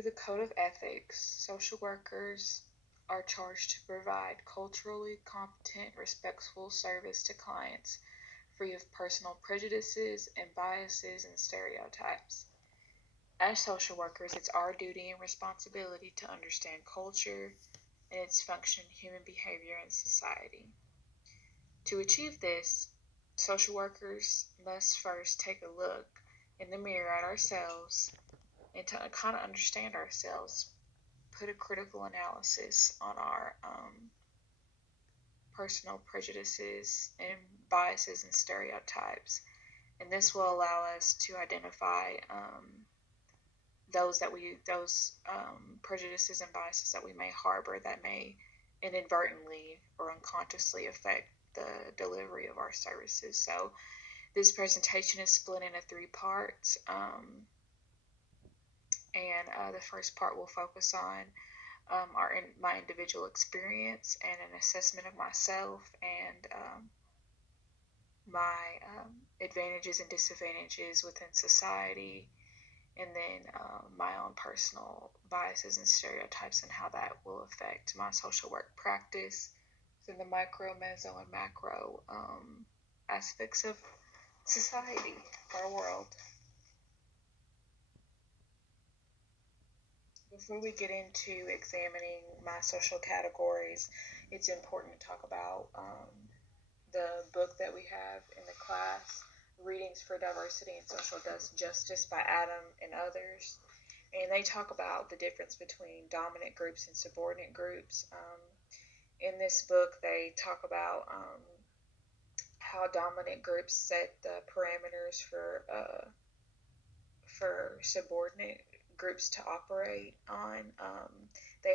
Through the Code of Ethics, social workers are charged to provide culturally competent, respectful service to clients, free of personal prejudices and biases and stereotypes. As social workers, it's our duty and responsibility to understand culture and its function in human behavior and society. To achieve this, social workers must first take a look in the mirror at ourselves and to kind of understand ourselves, put a critical analysis on our personal prejudices and biases and stereotypes. And this will allow us to identify those prejudices and biases that we may harbor that may inadvertently or unconsciously affect the delivery of our services. So this presentation is split into three parts, and the first part will focus on my individual experience and an assessment of myself and my advantages and disadvantages within society, and then my own personal biases and stereotypes and how that will affect my social work practice within the micro, meso, and macro aspects of society, our world. Before we get into examining my social categories, it's important to talk about the book that we have in the class, Readings for Diversity and Social Justice by Adam and others. And they talk about the difference between dominant groups and subordinate groups. In this book, they talk about how dominant groups set the parameters for subordinate groups to operate on. The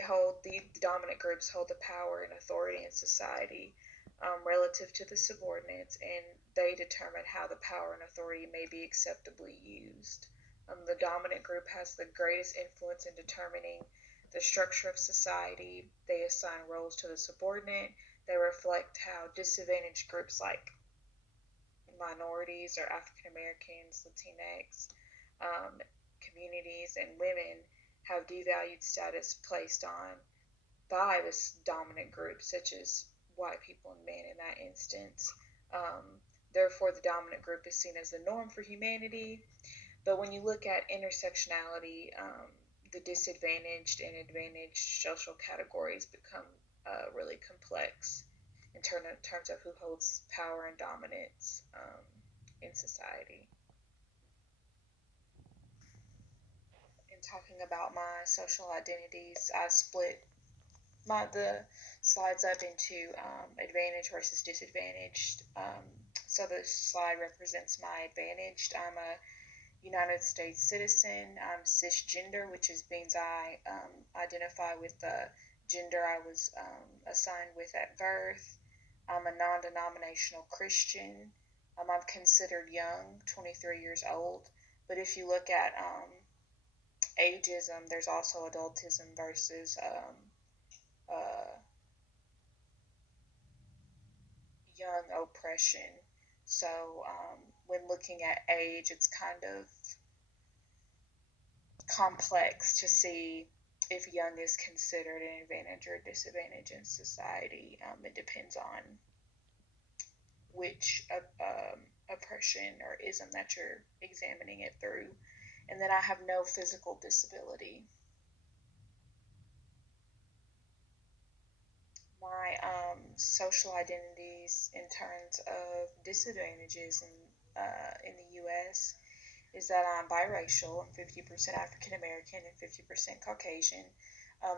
dominant groups hold the power and authority in society relative to the subordinates, and they determine how the power and authority may be acceptably used. The dominant group has the greatest influence in determining the structure of society. They assign roles to the subordinate. They reflect how disadvantaged groups like minorities or African Americans, Latinx, um, communities, and women have devalued status placed on by this dominant group, such as white people and men in that instance. Therefore, the dominant group is seen as the norm for humanity. But when you look at intersectionality, the disadvantaged and advantaged social categories become really complex in terms of who holds power and dominance in society. In talking about my social identities, I split the slides up into advantage versus disadvantaged. So this slide represents my advantaged. I'm a United States citizen. I'm cisgender, which means I identify with the gender I was assigned with at birth. I'm a non-denominational Christian. I'm considered young, 23 years old. But if you look at ageism, there's also adultism versus young oppression. So when looking at age, it's kind of complex to see if young is considered an advantage or a disadvantage in society. It depends on which oppression or ism that you're examining it through. And then I have no physical disability. My social identities in terms of disadvantages in the U.S. is that I'm biracial. I'm 50% African American and 50% Caucasian.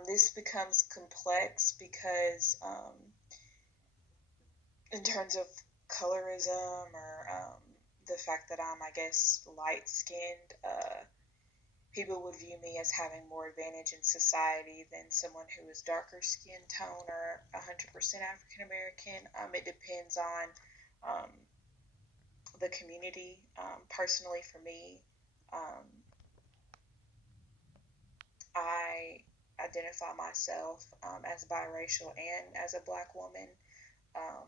This becomes complex because in terms of colorism or the fact that I'm, I guess, light skinned, people would view me as having more advantage in society than someone who is darker skin tone or 100% African American. It depends on the community. Personally, for me, I identify myself as biracial and as a black woman. Um,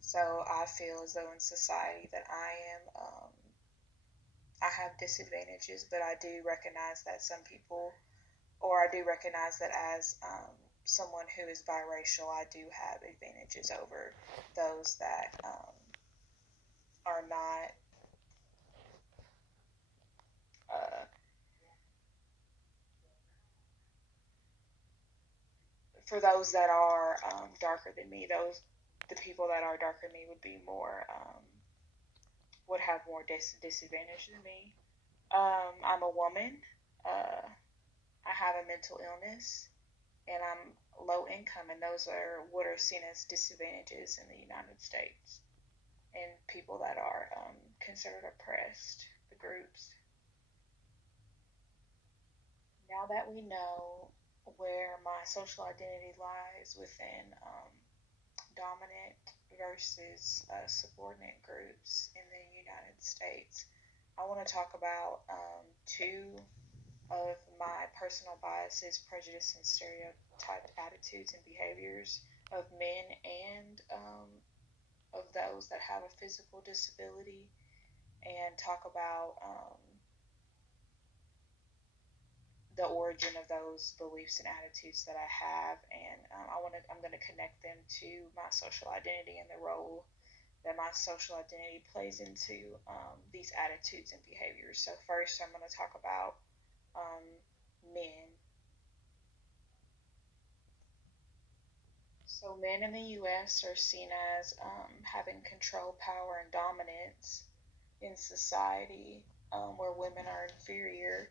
so I feel as though in society that I I have disadvantages, but I do recognize that some people, or I do recognize that as someone who is biracial, I do have advantages over those that are not. Uh, for those that are darker than me, the people that are darker than me would be more would have more disadvantage than me. I'm a woman. Uh, I have a mental illness, and I'm low income, and those are what are seen as disadvantages in the United States, and people that are considered oppressed, the groups. Now that we know where my social identity lies within dominant versus subordinate groups in the United States, I want to talk about two of my personal biases, prejudice, and stereotyped attitudes and behaviors of men and of those that have a physical disability, and talk about the origin of those beliefs and attitudes that I have, and I'm going to connect them to my social identity and the role that my social identity plays into these attitudes and behaviors. So first, I'm going to talk about men. So men in the U.S. are seen as having control, power, and dominance in society, where women are inferior.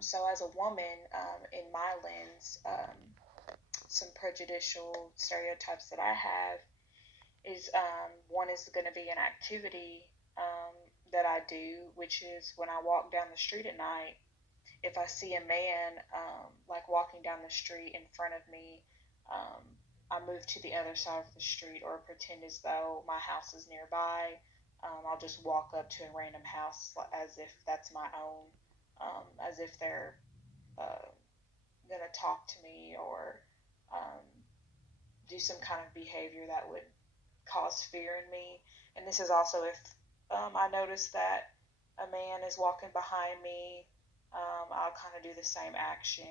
So as a woman, in my lens, some prejudicial stereotypes that I have is one is going to be an activity that I do, which is when I walk down the street at night. If I see a man like walking down the street in front of me, um, I move to the other side of the street or pretend as though my house is nearby. I'll just walk up to a random house as if that's my own, as if they're going to talk to me or um, do some kind of behavior that would cause fear in me. And this is also if I notice that a man is walking behind me, I'll kind of do the same action,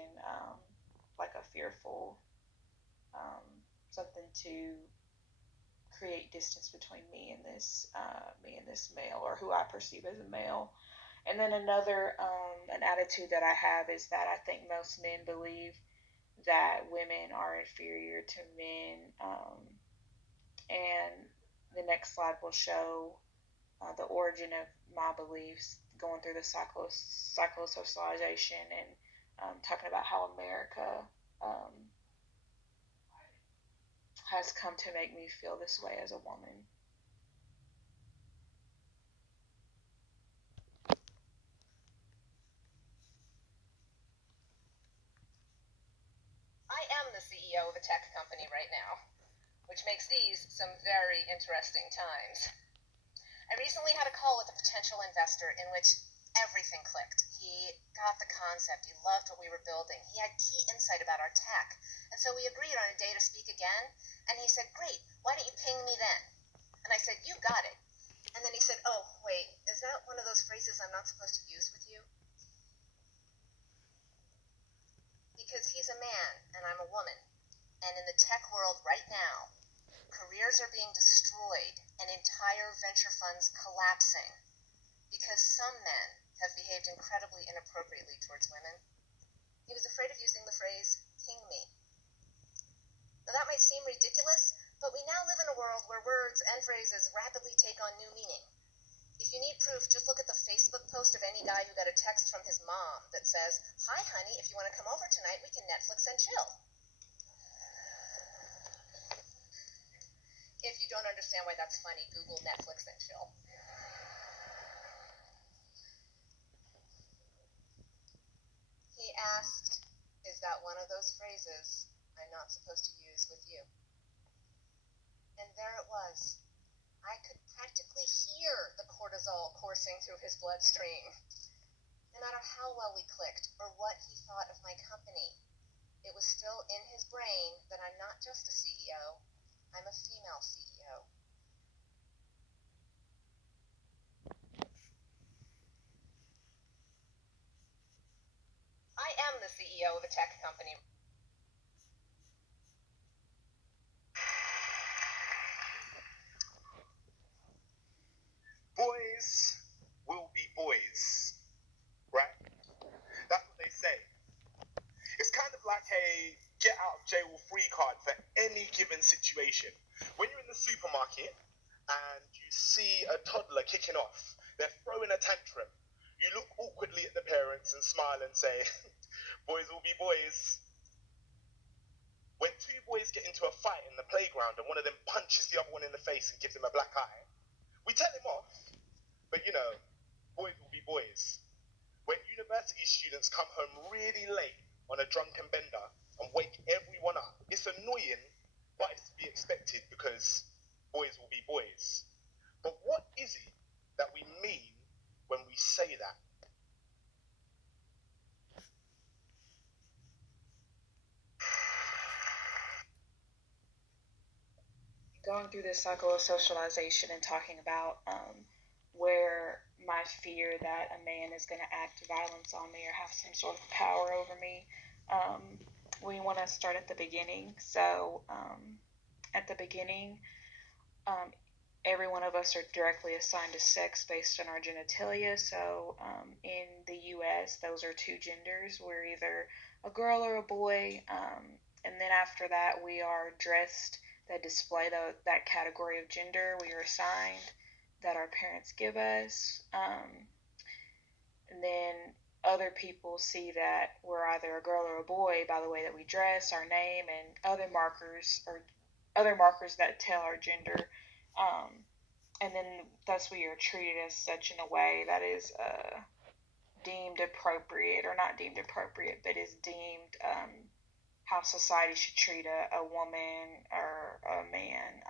like a fearful, um, something to create distance between me and this male, or who I perceive as a male. And then another an attitude that I have is that I think most men believe that women are inferior to men, and the next slide will show the origin of my beliefs, going through the psychosocialization and talking about how America um, has come to make me feel this way as a woman. I am the CEO of a tech company right now, which makes these some very interesting times. I recently had a call with a potential investor in which everything clicked. He got the concept, he loved what we were building, he had key insight about our tech, and so we agreed on a day to speak again, and he said, "Great, why don't you ping me then?" And I said, "You got it." And then he said, "Oh, wait, is that one of those phrases I'm not supposed to use with you?" Because he's a man and I'm a woman, and in the tech world right now, careers are being destroyed and entire venture funds collapsing because some men have behaved incredibly inappropriately towards women. He was afraid of using the phrase, "ping me." Now that might seem ridiculous, but we now live in a world where words and phrases rapidly take on new meaning. If you need proof, just look at the Facebook post of any guy who got a text from his mom that says, "Hi honey, if you want to come over tonight, we can Netflix and chill." If you don't understand why that's funny, Google Netflix and chill. He asked, "Is that one of those phrases I'm not supposed to use with you?" And there it was. I could practically hear the cortisol coursing through his bloodstream. No matter how well we clicked or what he thought of my company, it was still in his brain that I'm not just a CEO, I'm a female CEO. am the CEO of a tech company. Boys will be boys, right? That's what they say. It's kind of like a get out of jail free card for any given situation. When you're in the supermarket and you see a toddler kicking off, they're throwing a tantrum, you look awkwardly at the parents and smile and say, boys will be boys. When two boys get into a fight in the playground and one of them punches the other one in the face and gives him a black eye, we tell him off, but boys will be boys. When university students come home really late on a drunken bender and wake everyone up, it's annoying, but it's to be expected because boys will be boys. But what is it that we mean when we say that? Going through this cycle of socialization and talking about where my fear that a man is going to act violence on me or have some sort of power over me, we want to start at the beginning. So at the beginning, every one of us are directly assigned to sex based on our genitalia. So in the US, those are two genders. We're either a girl or a boy. And then after that, we are dressed that display that category of gender we are assigned that our parents give us. And then other people see that we're either a girl or a boy by the way that we dress, our name, and other markers that tell our gender. And then thus we are treated as such in a way that is deemed appropriate, or not deemed appropriate, but is deemed how society should treat a woman or a man.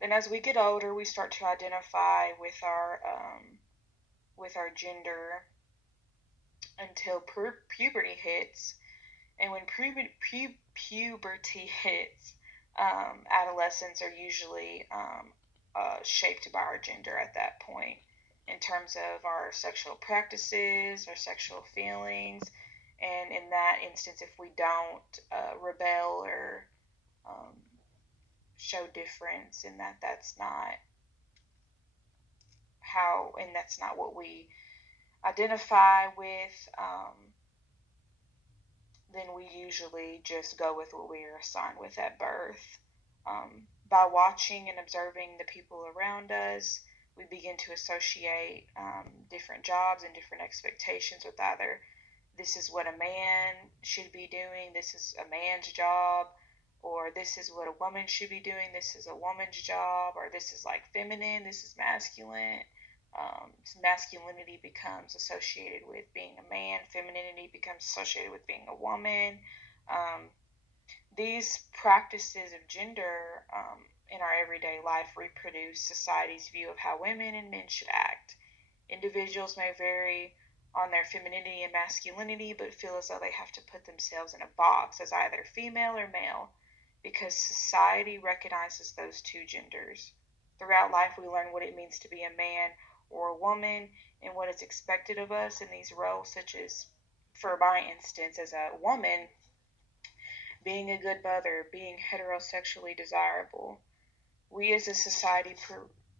Then as we get older, we start to identify with our gender until puberty hits. And when puberty hits, adolescents are usually shaped by our gender at that point in terms of our sexual practices, our sexual feelings. And in that instance, if we don't rebel or show difference, and that's not that's not what we identify with, then we usually just go with what we are assigned with at birth. By watching and observing the people around us, we begin to associate different jobs and different expectations with either this is what a man should be doing, this is a man's job, or this is what a woman should be doing, this is a woman's job, or this is like feminine, this is masculine. Masculinity becomes associated with being a man, femininity becomes associated with being a woman. These practices of gender in our everyday life reproduce society's view of how women and men should act. Individuals may vary on their femininity and masculinity, but feel as though they have to put themselves in a box as either female or male because society recognizes those two genders. Throughout life, we learn what it means to be a man or a woman and what is expected of us in these roles, such as, for my instance, as a woman, being a good mother, being heterosexually desirable. We as a society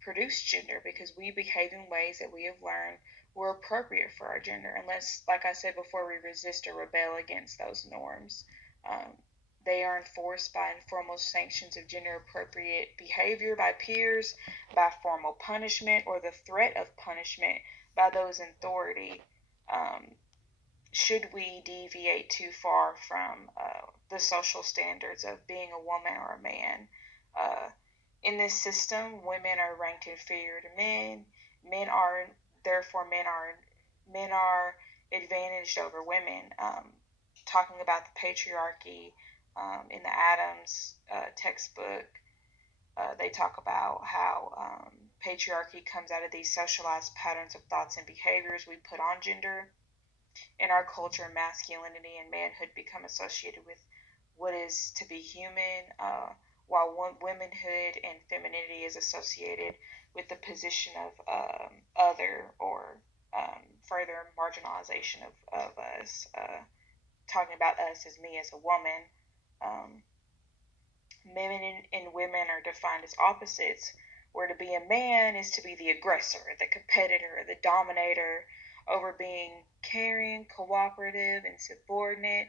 produce gender because we behave in ways that we have learned were appropriate for our gender, unless, like I said before, we resist or rebel against those norms. They are enforced by informal sanctions of gender appropriate behavior by peers, by formal punishment, or the threat of punishment by those in authority. Should we deviate too far from the social standards of being a woman or a man? In this system, women are ranked inferior to men. Men are advantaged over women. Talking about the patriarchy in the Adams textbook, they talk about how patriarchy comes out of these socialized patterns of thoughts and behaviors we put on gender. In our culture, masculinity and manhood become associated with what is to be human, while womanhood and femininity is associated with the position of other, or further marginalization of us. Talking about us as me as a woman, men and women are defined as opposites, where to be a man is to be the aggressor, the competitor, the dominator, over being caring, cooperative, and subordinate,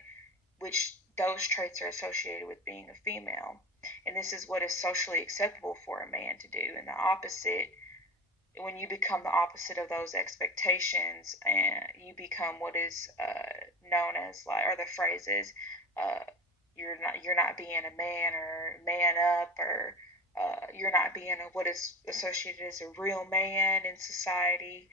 which those traits are associated with being a female. And this is what is socially acceptable for a man to do. And the opposite, when you become the opposite of those expectations, and you become what is known as, like, or the phrase is, you're not being a man, or man up, or you're not being what is associated as a real man in society.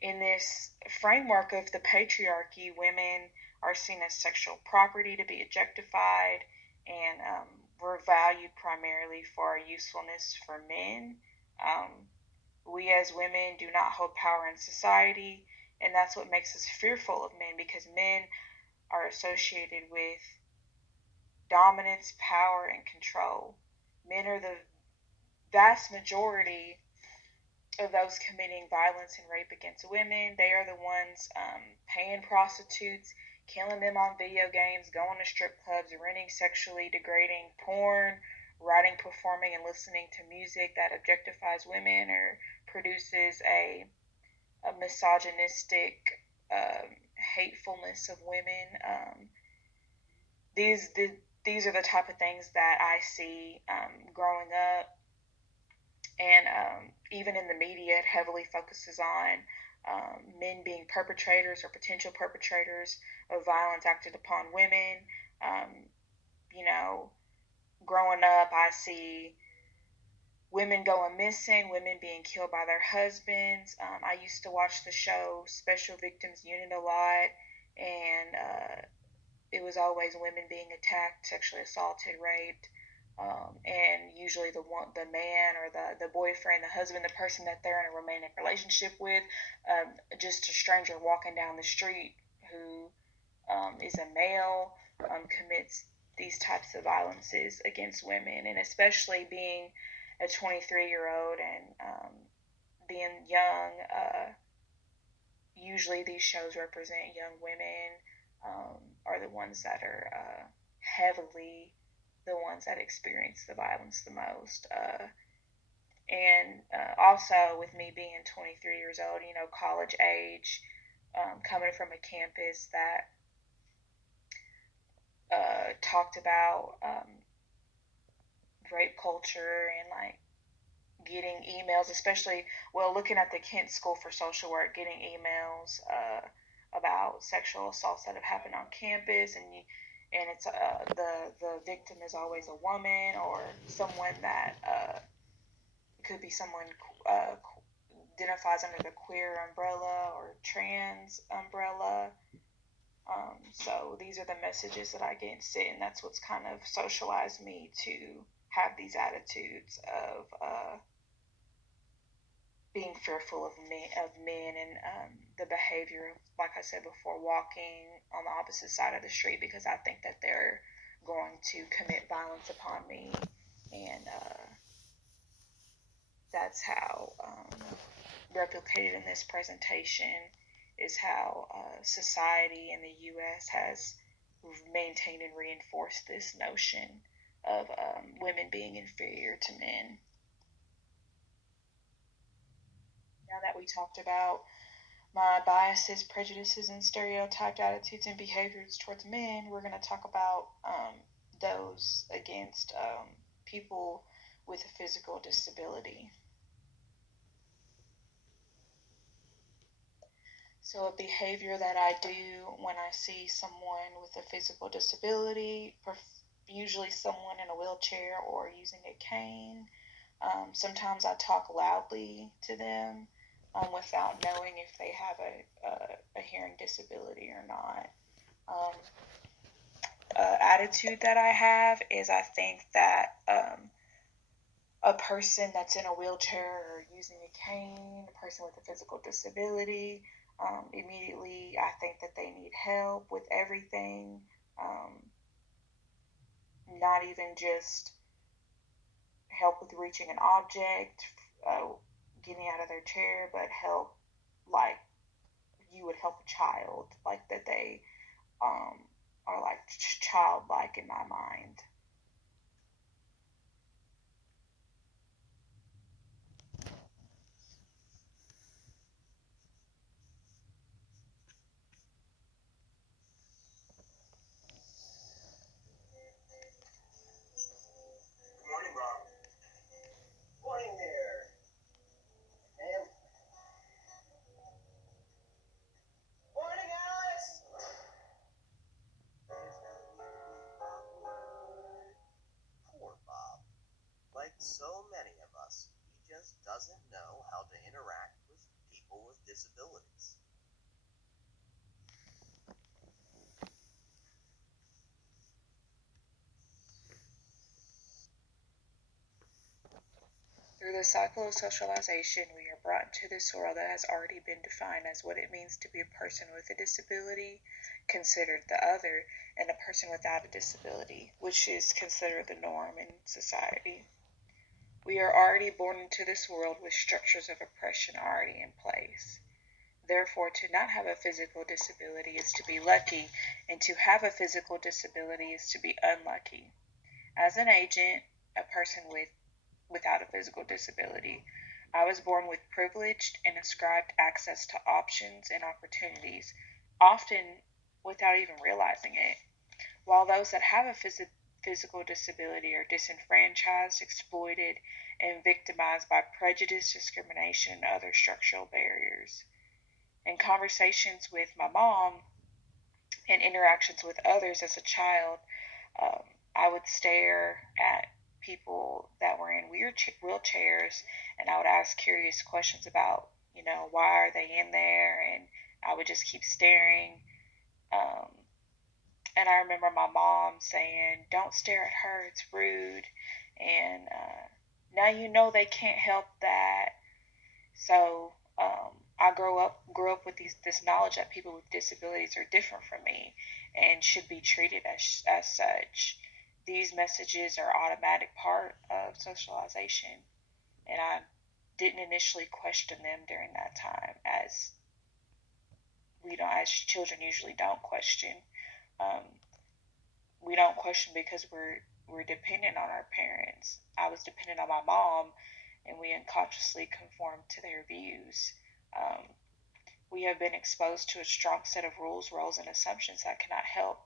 In this framework of the patriarchy, women are seen as sexual property to be objectified, and we're valued primarily for our usefulness for men. We as women do not hold power in society, and that's what makes us fearful of men, because men are associated with dominance, power, and control. Men are the vast majority of those committing violence and rape against women. They are the ones paying prostitutes, killing them on video games, going to strip clubs, renting sexually degrading porn, writing, performing, and listening to music that objectifies women or produces a misogynistic hatefulness of women. These are the type of things that I see growing up. And even in the media, it heavily focuses on men being perpetrators or potential perpetrators of violence acted upon women. Growing up, I see women going missing, women being killed by their husbands. I used to watch the show Special Victims Unit a lot, and it was always women being attacked, sexually assaulted, raped. And usually the man or the boyfriend, the husband, the person that they're in a romantic relationship with, just a stranger walking down the street who is a male, commits these types of violences against women. And especially being a 23-year-old and being young, usually these shows represent young women, are the ones that are heavily the ones that experience the violence the most. And also, with me being 23 years old, college age, coming from a campus that talked about rape culture, and like getting emails, especially, looking at the Kent School for Social Work, getting emails about sexual assaults that have happened on campus, and it's the victim is always a woman or someone that could be someone identifies under the queer umbrella or trans umbrella. So these are the messages that I get sent, and that's what's kind of socialized me to have these attitudes of being fearful of men and the behavior, like I said before, walking on the opposite side of the street, because I think that they're going to commit violence upon me. And that's how, replicated in this presentation, is how society in the U.S. has maintained and reinforced this notion of women being inferior to men. Now that we talked about my biases, prejudices, and stereotyped attitudes and behaviors towards men, we're going to talk about those against people with a physical disability. So a behavior that I do when I see someone with a physical disability, usually someone in a wheelchair or using a cane, sometimes I talk loudly to them without knowing if they have a hearing disability or not. Attitude that I have is, I think that a person that's in a wheelchair or using a cane, a person with a physical disability, immediately I think that they need help with everything, not even just help with reaching an object, getting out of their chair, but help like you would help a child, like that they are like childlike in my mind. Good morning, Bob. Morning there. Ma'am. Morning, Alice. Poor Bob. Like so many of us, he just doesn't know how to interact with people with disabilities. Through the cycle of socialization, we are brought into this world that has already been defined as what it means to be a person with a disability, considered the other, and a person without a disability, which is considered the norm in society. We are already born into this world with structures of oppression already in place. Therefore, to not have a physical disability is to be lucky, and to have a physical disability is to be unlucky. As an agent, a person without a physical disability, I was born with privileged and ascribed access to options and opportunities, often without even realizing it, while those that have a physical disability are disenfranchised, exploited, and victimized by prejudice, discrimination, and other structural barriers. In conversations with my mom and interactions with others as a child, um, I would stare at people that were in wheelchairs, and I would ask curious questions about, why are they in there, and I would just keep staring. Um, and I remember my mom saying, "Don't stare at her; it's rude." And now you know they can't help that. So I grew up with this knowledge that people with disabilities are different from me and should be treated as such. These messages are automatic part of socialization, and I didn't initially question them during that time, as as children usually don't question. Um, we don't question because we're dependent on our parents. I was dependent on my mom, and we unconsciously conformed to their views. Um, we have been exposed to a strong set of rules, roles, and assumptions that cannot help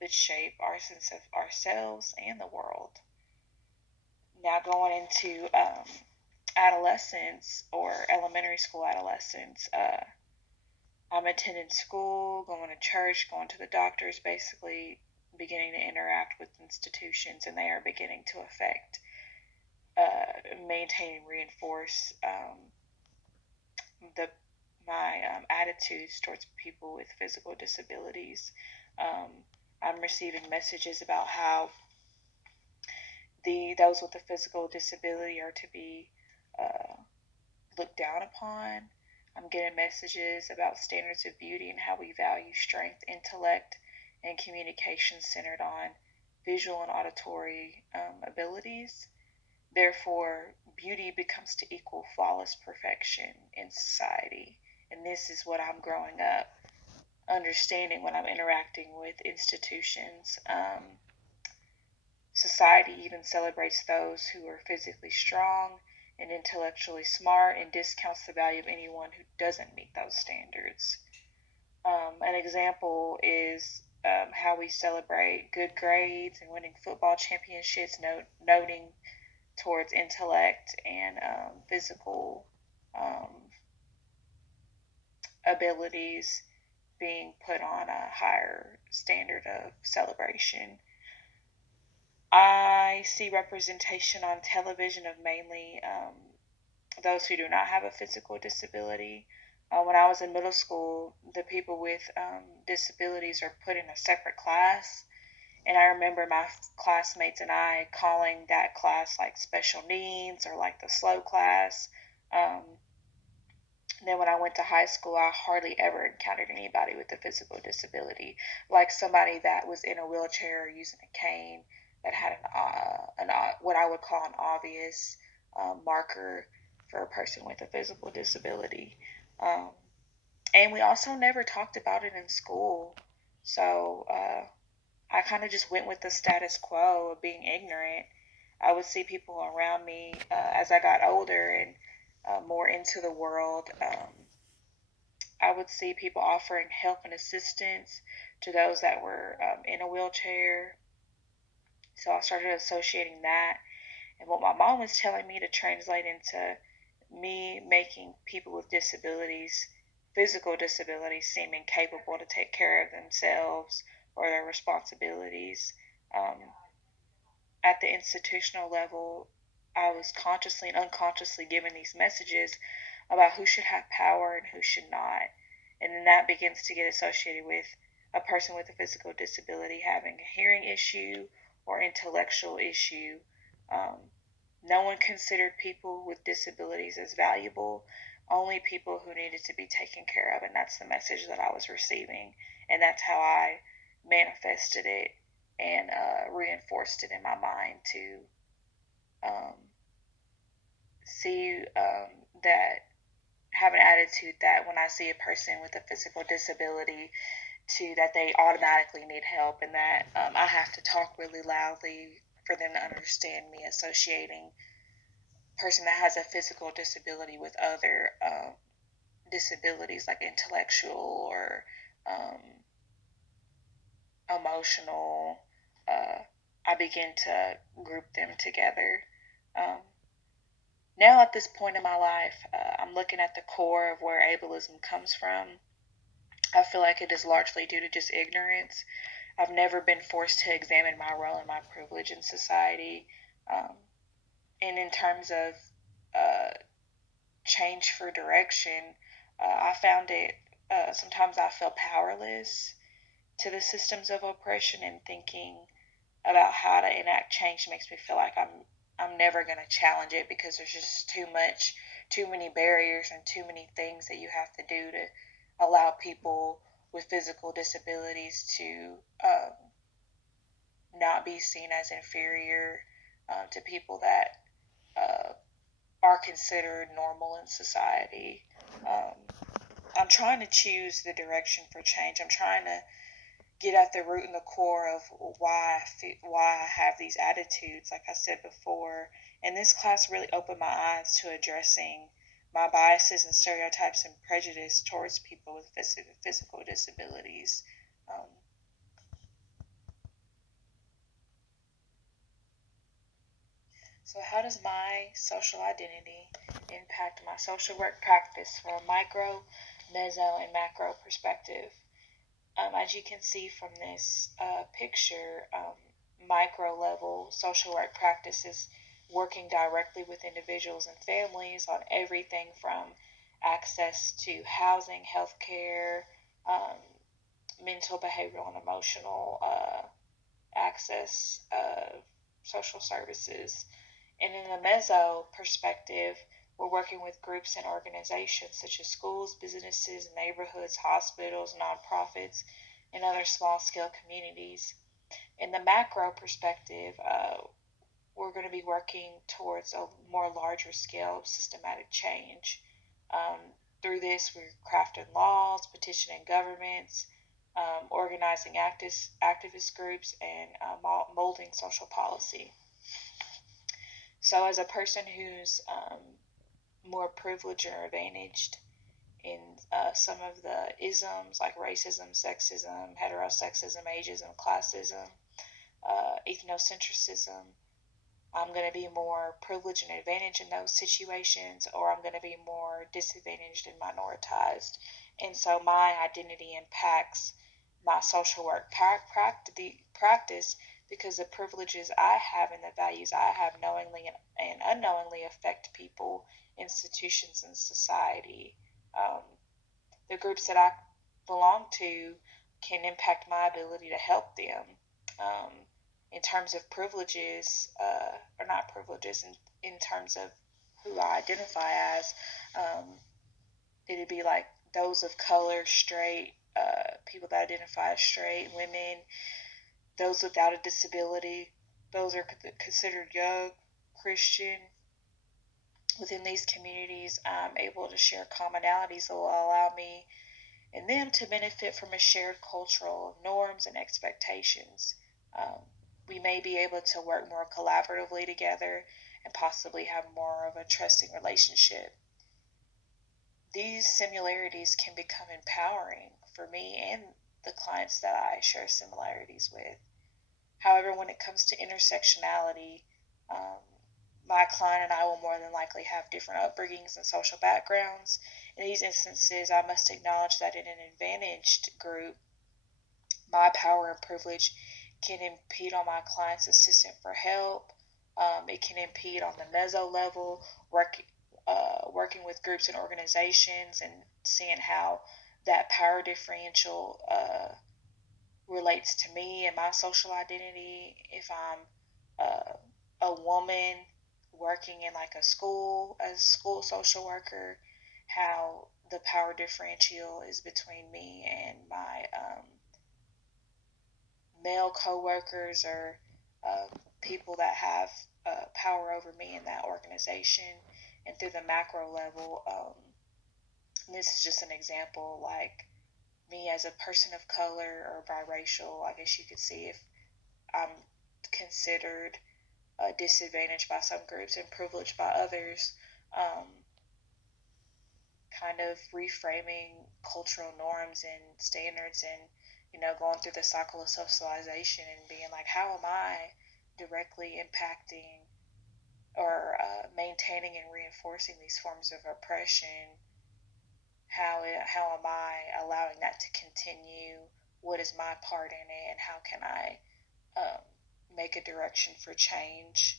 but shape our sense of ourselves and the world. Now, going into adolescence or elementary school adolescence, I'm attending school, going to church, going to the doctors, basically beginning to interact with institutions, and they are beginning to affect, maintain, and reinforce the my attitudes towards people with physical disabilities. Um, I'm receiving messages about how those with a physical disability are to be uh, looked down upon. I'm getting messages about standards of beauty and how we value strength, intellect, and communication centered on visual and auditory abilities. Therefore, beauty becomes to equal flawless perfection in society. And this is what I'm growing up understanding when I'm interacting with institutions. Society even celebrates those who are physically strong and intellectually smart and discounts the value of anyone who doesn't meet those standards. An example is how we celebrate good grades and winning football championships, noting towards intellect and physical um, abilities being put on a higher standard of celebration. I see representation on television of mainly those who do not have a physical disability. When I was in middle school, the people with disabilities are put in a separate class. And I remember my classmates and I calling that class like special needs or like the slow class. Then when I went to high school, I hardly ever encountered anybody with a physical disability, like somebody that was in a wheelchair or using a cane that had what I would call an obvious marker for a person with a physical disability. Um, And we also never talked about it in school. So I kind of just went with the status quo of being ignorant. I would see people around me as I got older and more into the world. I would see people offering help and assistance to those that were in a wheelchair. So I started associating that and what my mom was telling me to translate into me making people with disabilities, physical disabilities, seem incapable to take care of themselves or their responsibilities. Um, at the institutional level, I was consciously and unconsciously given these messages about who should have power and who should not. And then that begins to get associated with a person with a physical disability having a hearing issue or intellectual issue. Um, no one considered people with disabilities as valuable, only people who needed to be taken care of. And that's the message that I was receiving. And that's how I manifested it and reinforced it in my mind to um, see that have an attitude that when I see a person with a physical disability, to that they automatically need help and that I have to talk really loudly for them to understand me, associating a person that has a physical disability with other disabilities like intellectual or um, emotional. I begin to group them together. Um, Now, at this point in my life, I'm looking at the core of where ableism comes from. I feel like it is largely due to just ignorance. I've never been forced to examine my role and my privilege in society. Um, and in terms of uh, change for direction, I found it sometimes I feel powerless to the systems of oppression, and thinking about how to enact change makes me feel like I'm never going to challenge it because there's just too many barriers and too many things that you have to do to allow people with physical disabilities to not be seen as inferior to people that uh, are considered normal in society. Um, I'm trying to choose the direction for change. I'm trying to get at the root and the core of why I have these attitudes, like I said before. And this class really opened my eyes to addressing my biases and stereotypes and prejudice towards people with physical disabilities. Um, so, how does my social identity impact my social work practice from a micro, meso, and macro perspective? As you can see from this picture, micro level social work practices working directly with individuals and families on everything from access to housing, healthcare, um, mental, behavioral, and emotional access, social services. And in the meso perspective, we're working with groups and organizations such as schools, businesses, neighborhoods, hospitals, nonprofits, and other small scale communities. In the macro perspective, we're going to be working towards a more larger scale systematic change. Um, Through this, we're crafting laws, petitioning governments, organizing activist groups, and molding social policy. So, as a person who's more privileged or advantaged in some of the isms like racism, sexism, heterosexism, ageism, classism, ethnocentrism, I'm going to be more privileged and advantaged in those situations, or I'm going to be more disadvantaged and minoritized. And so my identity impacts my social work practice because the privileges I have and the values I have knowingly and unknowingly affect people, institutions, and society. Um, the groups that I belong to can impact my ability to help them. Um, in terms of privileges, or not privileges, in terms of who I identify as, it'd be like those of color, straight, people that identify as straight, women, those without a disability, those are considered young, Christian. Within these communities, I'm able to share commonalities that will allow me and them to benefit from a shared cultural norms and expectations. We may be able to work more collaboratively together and possibly have more of a trusting relationship. These similarities can become empowering for me and the clients that I share similarities with. However, when it comes to intersectionality, my client and I will more than likely have different upbringings and social backgrounds. In these instances, I must acknowledge that in an advantaged group, my power and privilege can impede on my client's assistant for help. It can impede on the meso level, working with groups and organizations and seeing how that power differential relates to me and my social identity. If I'm a woman working in like a school as a school social worker, how the power differential is between me and my male coworkers or people that have power over me in that organization. And through the macro level, and this is just an example, like me as a person of color or biracial, I guess you could see if I'm considered disadvantaged by some groups and privileged by others, kind of reframing cultural norms and standards and, going through the cycle of socialization and being like, how am I directly impacting or maintaining and reinforcing these forms of oppression? How am I allowing that to continue? What is my part in it, and how can I make a direction for change?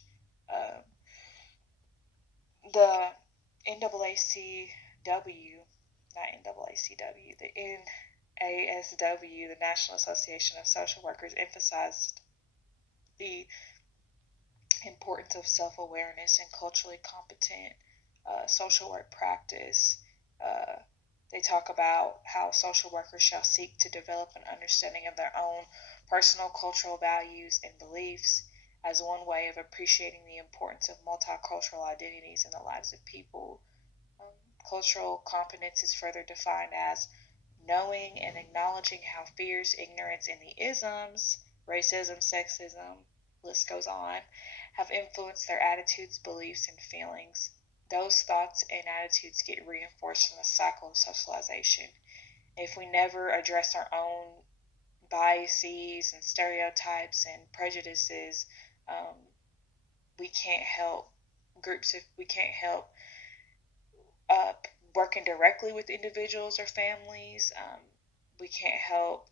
The NAACW, not NAACW, the NASW, the National Association of Social Workers, emphasized the importance of self-awareness and culturally competent social work practice. They talk about how social workers shall seek to develop an understanding of their own personal cultural values and beliefs as one way of appreciating the importance of multicultural identities in the lives of people. Cultural competence is further defined as knowing and acknowledging how fears, ignorance, and the isms, racism, sexism, list goes on, have influenced their attitudes, beliefs, and feelings. Those thoughts and attitudes get reinforced in the cycle of socialization. If we never address our own biases and stereotypes and prejudices, we can't help groups if we can't help working directly with individuals or families. We can't help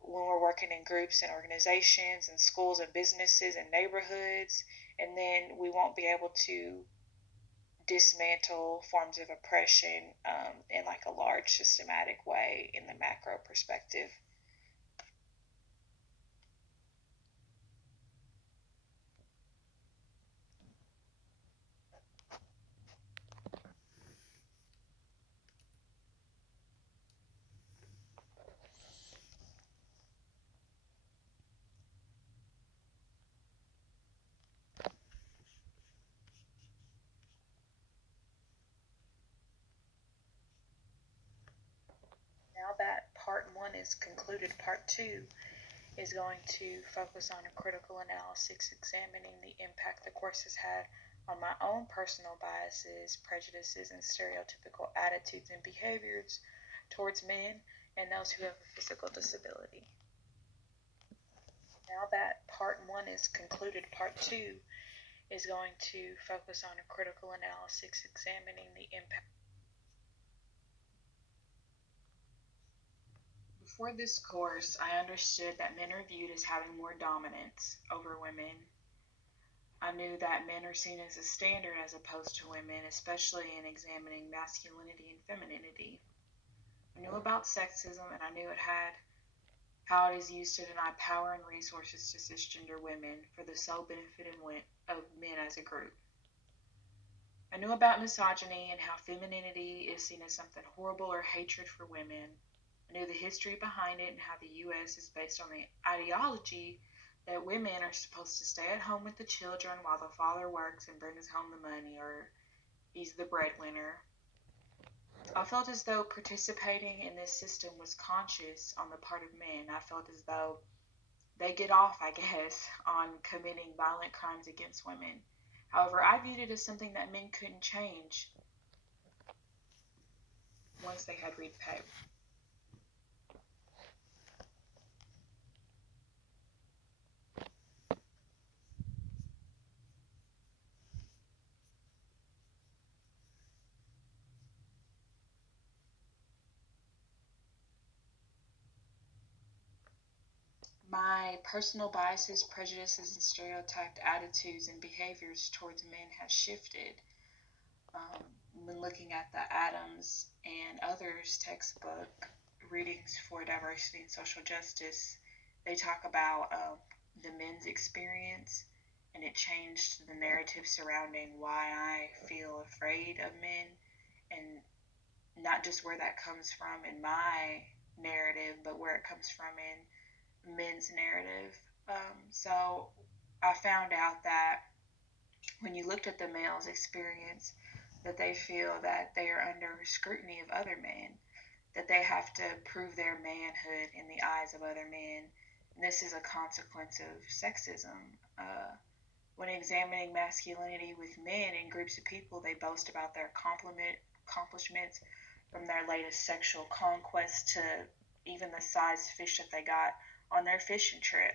when we're working in groups and organizations and schools and businesses and neighborhoods, and then we won't be able to dismantle forms of oppression in like a large systematic way in the macro perspective. Now that part one is concluded, part two is going to focus on a critical analysis examining the impact the course has had on my own personal biases, prejudices, and stereotypical attitudes and behaviors towards men and those who have a physical disability. Now that part one is concluded, part two is going to focus on a critical analysis examining the impact. Before this course, I understood that men are viewed as having more dominance over women. I knew that men are seen as a standard as opposed to women, especially in examining masculinity and femininity. I knew about sexism, and I knew how it is used to deny power and resources to cisgender women for the sole benefit of men as a group. I knew about misogyny and how femininity is seen as something horrible or hatred for women. I knew the history behind it and how the U.S. is based on the ideology that women are supposed to stay at home with the children while the father works and brings home the money, or he's the breadwinner. I felt as though participating in this system was conscious on the part of men. I felt as though they get off, I guess, on committing violent crimes against women. However, I viewed it as something that men couldn't change once they had repaid. My personal biases, prejudices, and stereotyped attitudes and behaviors towards men have shifted. When looking at the Adams and others textbook, Readings for Diversity and Social Justice, they talk about the men's experience, and it changed the narrative surrounding why I feel afraid of men, and not just where that comes from in my narrative, but where it comes from in men's narrative. So I found out that when you looked at the male's experience, that they feel that they are under scrutiny of other men, that they have to prove their manhood in the eyes of other men. And this is a consequence of sexism. When examining masculinity with men in groups of people, they boast about their accomplishments, from their latest sexual conquest to even the size fish that they got on their fishing trip.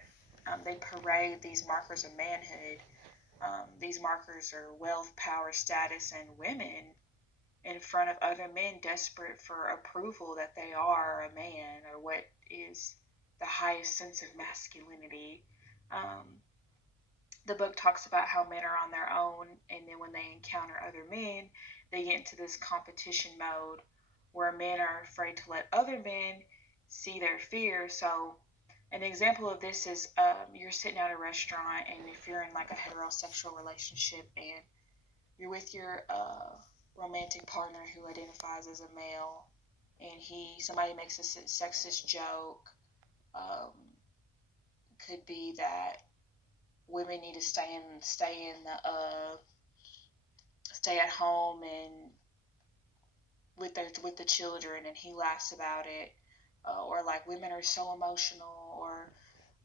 They parade these markers of manhood. These markers are wealth, power, status, and women in front of other men desperate for approval that they are a man, or what is the highest sense of masculinity. The book talks about how men are on their own, and then when they encounter other men, they get into this competition mode where men are afraid to let other men see their fear. So an example of this is you're sitting at a restaurant, and if you're in like a heterosexual relationship and you're with your romantic partner who identifies as a male, and somebody makes a sexist joke, could be that women need to stay at home and with the children, and he laughs about it, or like women are so emotional, or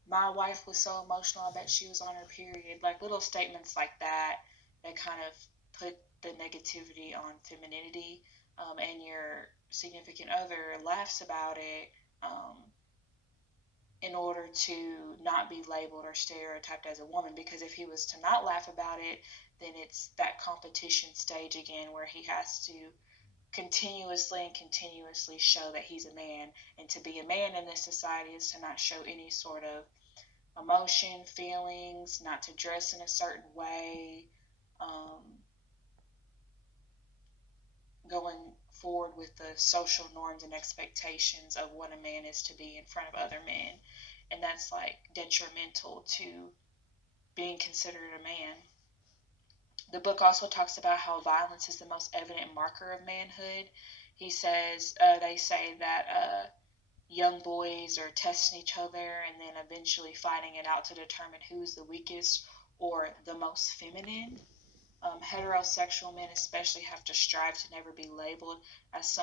my wife was so emotional, I bet she was on her period. Like little statements like that kind of put the negativity on femininity, and your significant other laughs about it in order to not be labeled or stereotyped as a woman. Because if he was to not laugh about it, then it's that competition stage again where he has to continuously show that he's a man. And to be a man in this society is to not show any sort of emotion, feelings, not to dress in a certain way, going forward with the social norms and expectations of what a man is to be in front of other men. And that's like detrimental to being considered a man. The book also talks about how violence is the most evident marker of manhood. They say that young boys are testing each other and then eventually fighting it out to determine who's the weakest or the most feminine. Heterosexual men especially have to strive to never be labeled as some